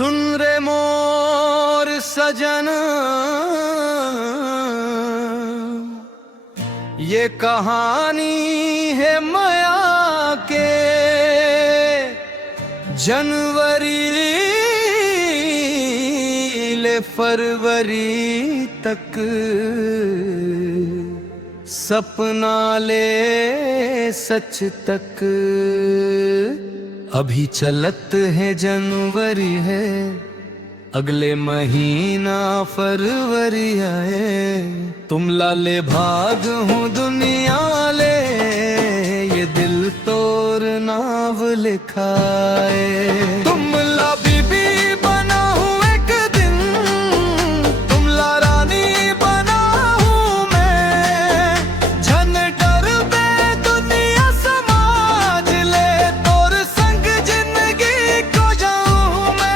सुन रे मोर सजन, ये कहानी है माया के। जनवरी ले फरवरी तक सपना ले सच तक। अभी चलत है जनवरी है, अगले महीना फरवरी आए। तुम लाले भाग हूँ दुनिया ले, ये दिल तोर नाव लिखाए। तुम ला बीबी बना हूँ एक दिन, तुम ला रानी बना हूँ मैं। झन डर बे दुनिया समाज ले, तोर संग जिंदगी को जाऊँ मैं।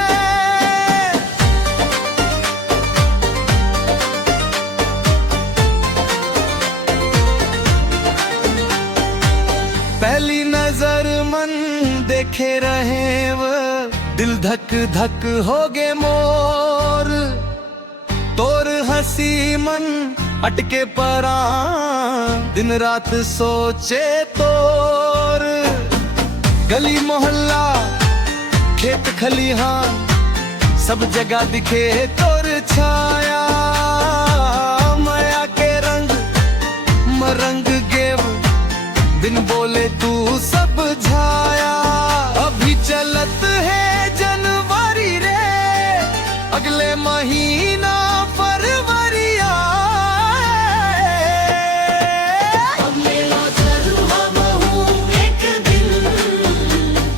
पहली नजर मन देखे रहे वो, दिल धक धक हो गे मोर। तोर हंसी मन अटके परा, दिन रात सोचे तोर। गली मोहल्ला खेत खलिहान, सब जगह दिखे तोर छाया। माया के रंग मरंग गेव, बिन बोले तू सब झाया। अभी चलत है जनवरी रे, अगले महीना फरवरी आए। अब मेरा जन्म हूँ एक दिन,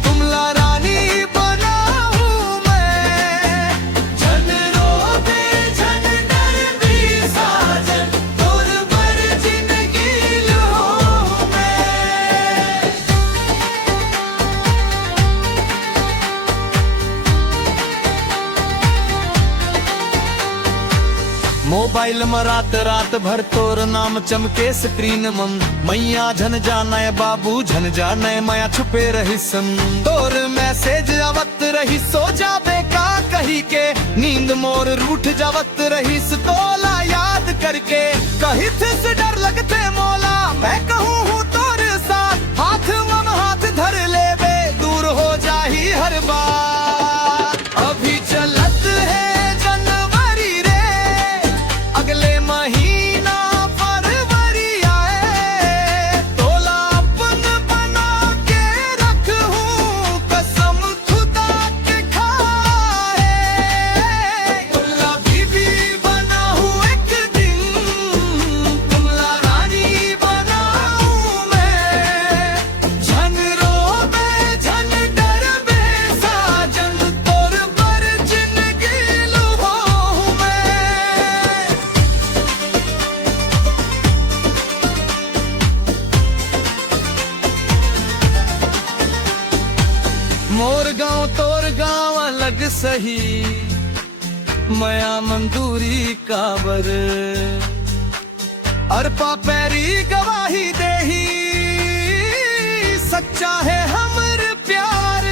तुम ला रानी बना हूँ मैं। झन रोबे झन डर भी साजन, तोर पर जिंदगी लूँ मैं। मोबाइल में रात रात भर तोर नाम चमके स्क्रीन मम। मैया झन जाना बाबू झन जाना माया छुपे रही सम। तोर मैसेज आवत रही सो जाबे का कही के, नींद मोर रूठ जावत रही तोला याद करके। कही से डर लगते मोला, मैं कहूँ हूँ तोर साथ। हाथ मम हाथ धर ले बे, दूर हो जाही हर बात। अभी चलत है जनवरी रे, अगले महीना फरवरी आए। तोला अपन बना के रखूं, कसम खुदा के खाए। तुमला बीबी बना हूँ एक दिन, तुमला रानी बना हूँ मैं। झन रोबे झन डरबे साजन, तोर पर जिंदगी लूँ मैं। मोर गाँव तोर गाँव अलग सही, मया मंदूरी काबर। अरपा पैरी गवाही देही, सच्चा है हमर प्यार।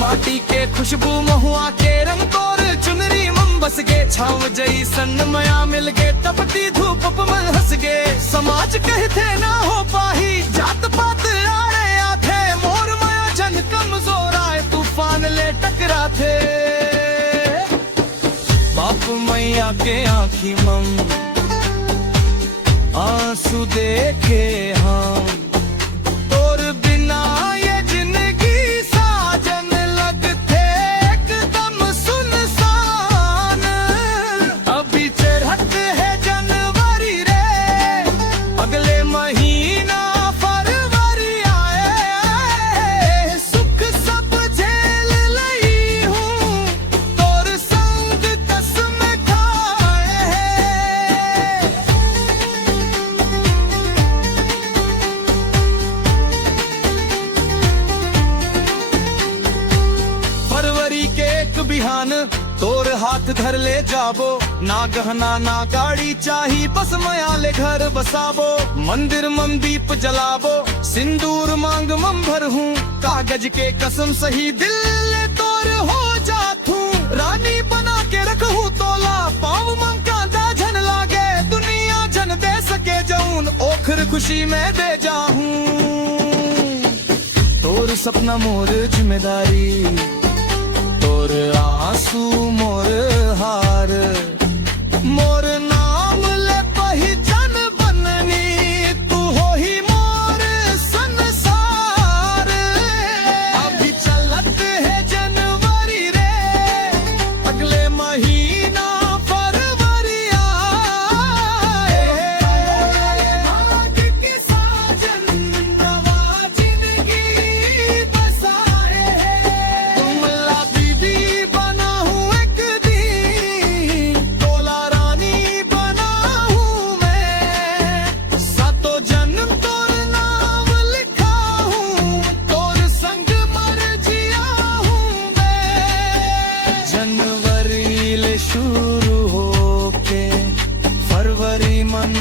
माटी के खुशबू महुआ के रंग, तोर चुनरी मम बस गे। छाव जई सन मया मिल गे, तपती धूप मन हंस गे। समाज कहते ना हो पाही, जात पात आड़े आथे। मोर माया जन कमजोर आए, तूफान ले टकरा थे। बाप मैया के आँखी मम आंसू देखे हम। तोर बिना ये जिंदगी साजन लगते एकदम सुनसान। अभी चढ़त है जनवरी रे, अगले महीना फरवरी आए। सुख सब झेल लई हूँ, तोर संग कसम खाए है। फरवरी के एक बिहान तोर हाथ धर ले जाबो। ना गहना ना गाड़ी चाही, बस मया ले घर बसाबो। मंदिर मम दीप जलाबो, सिंदूर मांग मम भर हूँ। कागज के कसम सही दिल तोर हो खुशी में दे जाऊं तोर सपना मोर जिम्मेदारी तोर आंसू मोर हार मोर नाम ले पहचान बननी तू हो ही मोर संसार अभी चलत है जनवरी रे अगले महीना फरवरी आए भाग के साजन नवा जिंदगी बसाए तुम ला बीबी बना हूँ एक दिन तोला रानी बना हूँ मैं सातों जन्म तोर नाम लिखा हूँ तोर संग मर जिया हूँ मैं जनवरी ले शुरू होके फरवरी मन